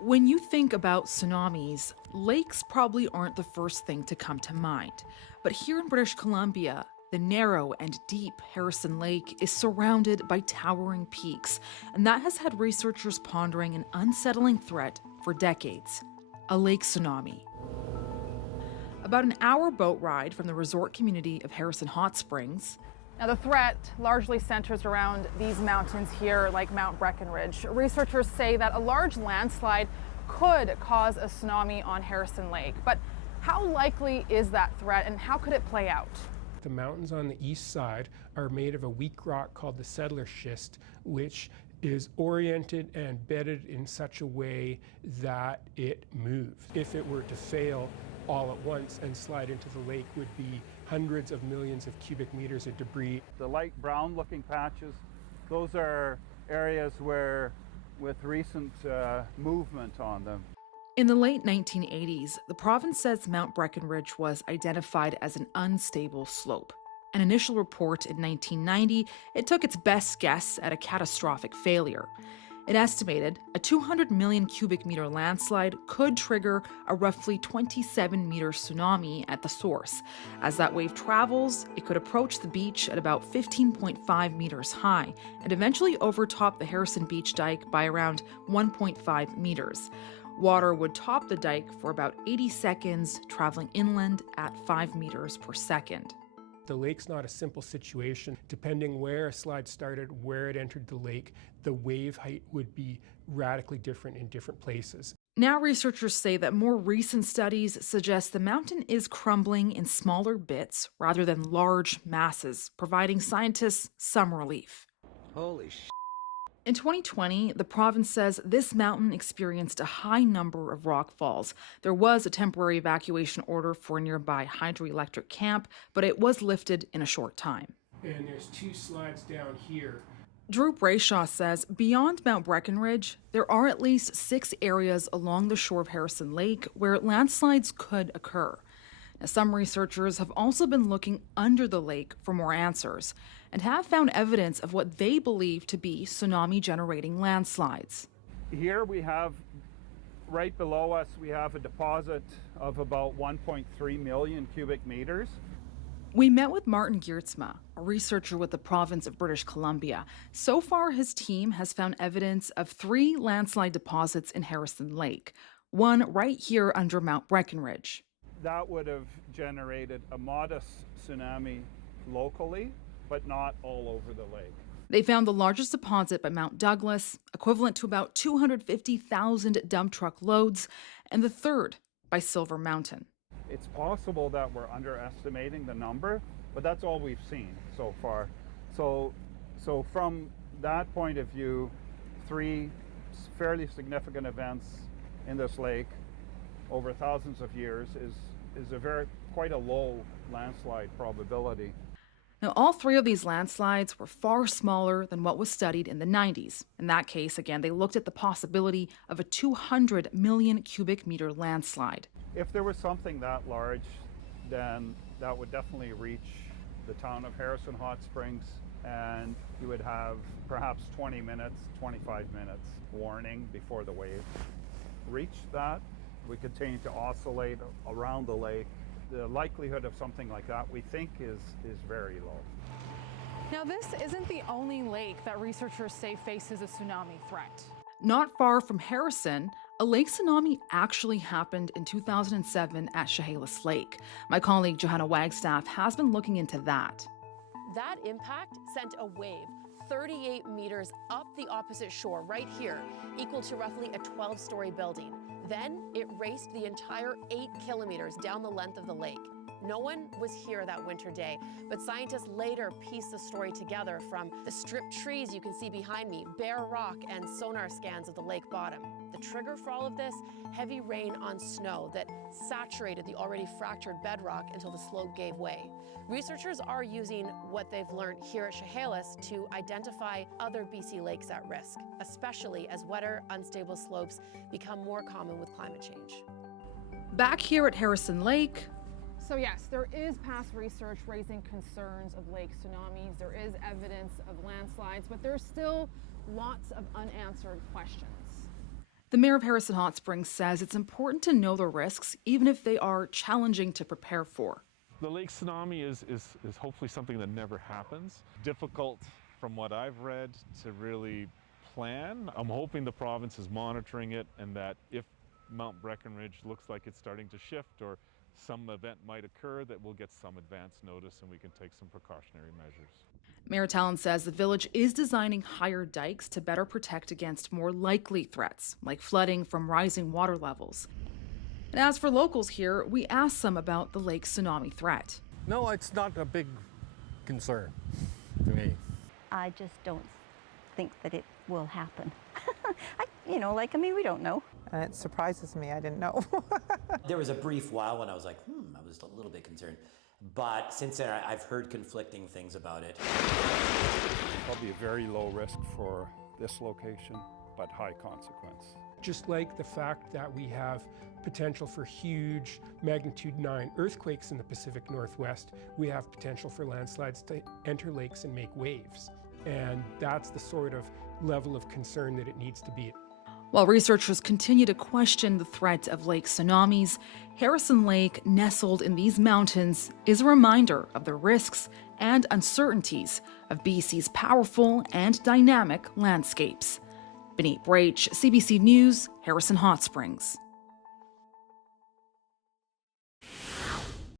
When you think about tsunamis, lakes probably aren't the first thing to come to mind. But here in British Columbia, the narrow and deep Harrison Lake is surrounded by towering peaks, and that has had researchers pondering an unsettling threat for decades: a lake tsunami. About an hour boat ride from the resort community of Harrison Hot Springs. Now, the threat largely centers around these mountains here, like Mount Breakenridge. Researchers say that a large landslide could cause a tsunami on Harrison Lake. But how likely is that threat, and how could it play out? The mountains on the east side are made of a weak rock called the settler schist, which is oriented and bedded in such a way that it moves. If it were to fail all at once and slide into the lake, would be hundreds of millions of cubic meters of debris. The light brown looking patches, those are areas where with recent movement on them. In the late 1980s, the province says Mount Breakenridge was identified as an unstable slope. An initial report in 1990, it took its best guess at a catastrophic failure. It estimated a 200 million cubic meter landslide could trigger a roughly 27-meter tsunami at the source. As that wave travels, it could approach the beach at about 15.5 meters high and eventually overtop the Harrison Beach dike by around 1.5 meters. Water would top the dike for about 80 seconds, traveling inland at 5 meters per second. The lake's not a simple situation. Depending where a slide started, where it entered the lake, the wave height would be radically different in different places. Now researchers say that more recent studies suggest the mountain is crumbling in smaller bits rather than large masses, providing scientists some relief. Holy sh**. In 2020, the province says this mountain experienced a high number of rock falls. There was a temporary evacuation order for a nearby hydroelectric camp, but it was lifted in a short time. And there's two slides down here. Drew Braich says beyond Mount Breakenridge, there are at least 6 areas along the shore of Harrison Lake where landslides could occur. Now, some researchers have also been looking under the lake for more answers and have found evidence of what they believe to be tsunami-generating landslides. Here we have, right below us, we have a deposit of about 1.3 million cubic meters. We met with Martin Geertsma, a researcher with the province of British Columbia. So far, his team has found evidence of 3 landslide deposits in Harrison Lake, one right here under Mount Breakenridge. That would have generated a modest tsunami locally, but not all over the lake. They found the largest deposit by Mount Douglas, equivalent to about 250,000 dump truck loads, and the third by Silver Mountain. It's possible that we're underestimating the number, but that's all we've seen so far. So from that point of view, 3 fairly significant events in this lake over thousands of years is quite a low landslide probability. Now, all 3 of these landslides were far smaller than what was studied in the 90s. In that case, again, they looked at the possibility of a 200 million cubic meter landslide. If there was something that large, then that would definitely reach the town of Harrison Hot Springs, and you would have perhaps 20 minutes, 25 minutes warning before the wave reached that. We continue to oscillate around the lake. The likelihood of something like that, we think, is very low. Now, this isn't the only lake that researchers say faces a tsunami threat. Not far from Harrison, a lake tsunami actually happened in 2007 at Chehalis Lake. My colleague Johanna Wagstaff has been looking into that. That impact sent a wave 38 meters up the opposite shore right here, equal to roughly a 12-story building. Then it raced the entire 8 kilometers down the length of the lake. No one was here that winter day, but scientists later pieced the story together from the stripped trees you can see behind me, bare rock, and sonar scans of the lake bottom. The trigger for all of this, heavy rain on snow that saturated the already fractured bedrock until the slope gave way. Researchers are using what they've learned here at Chehalis to identify other BC lakes at risk, especially as wetter, unstable slopes become more common with climate change. Back here at Harrison Lake, So yes, there is past research raising concerns of lake tsunamis. There is evidence of landslides, but there's still lots of unanswered questions. The mayor of Harrison Hot Springs says it's important to know the risks, even if they are challenging to prepare for. The lake tsunami is hopefully something that never happens. Difficult, from what I've read, to really plan. I'm hoping the province is monitoring it, and that if Mount Breakenridge looks like it's starting to shift or some event might occur, that we'll get some advance notice and we can take some precautionary measures. Mayor Talon says the village is designing higher dikes to better protect against more likely threats, like flooding from rising water levels. And as for locals here, we asked some about the lake tsunami threat. No, it's not a big concern to me. I just don't think that it will happen. We don't know. And it surprises me, I didn't know. There was a brief while when I was like, I was a little bit concerned. But since then, I've heard conflicting things about it. Probably a very low risk for this location, but high consequence. Just like the fact that we have potential for huge magnitude 9 earthquakes in the Pacific Northwest, we have potential for landslides to enter lakes and make waves. And that's the sort of level of concern that it needs to be. While researchers continue to question the threat of lake tsunamis, Harrison Lake, nestled in these mountains, is a reminder of the risks and uncertainties of BC's powerful and dynamic landscapes. Baneet, Braich, CBC News, Harrison Hot Springs.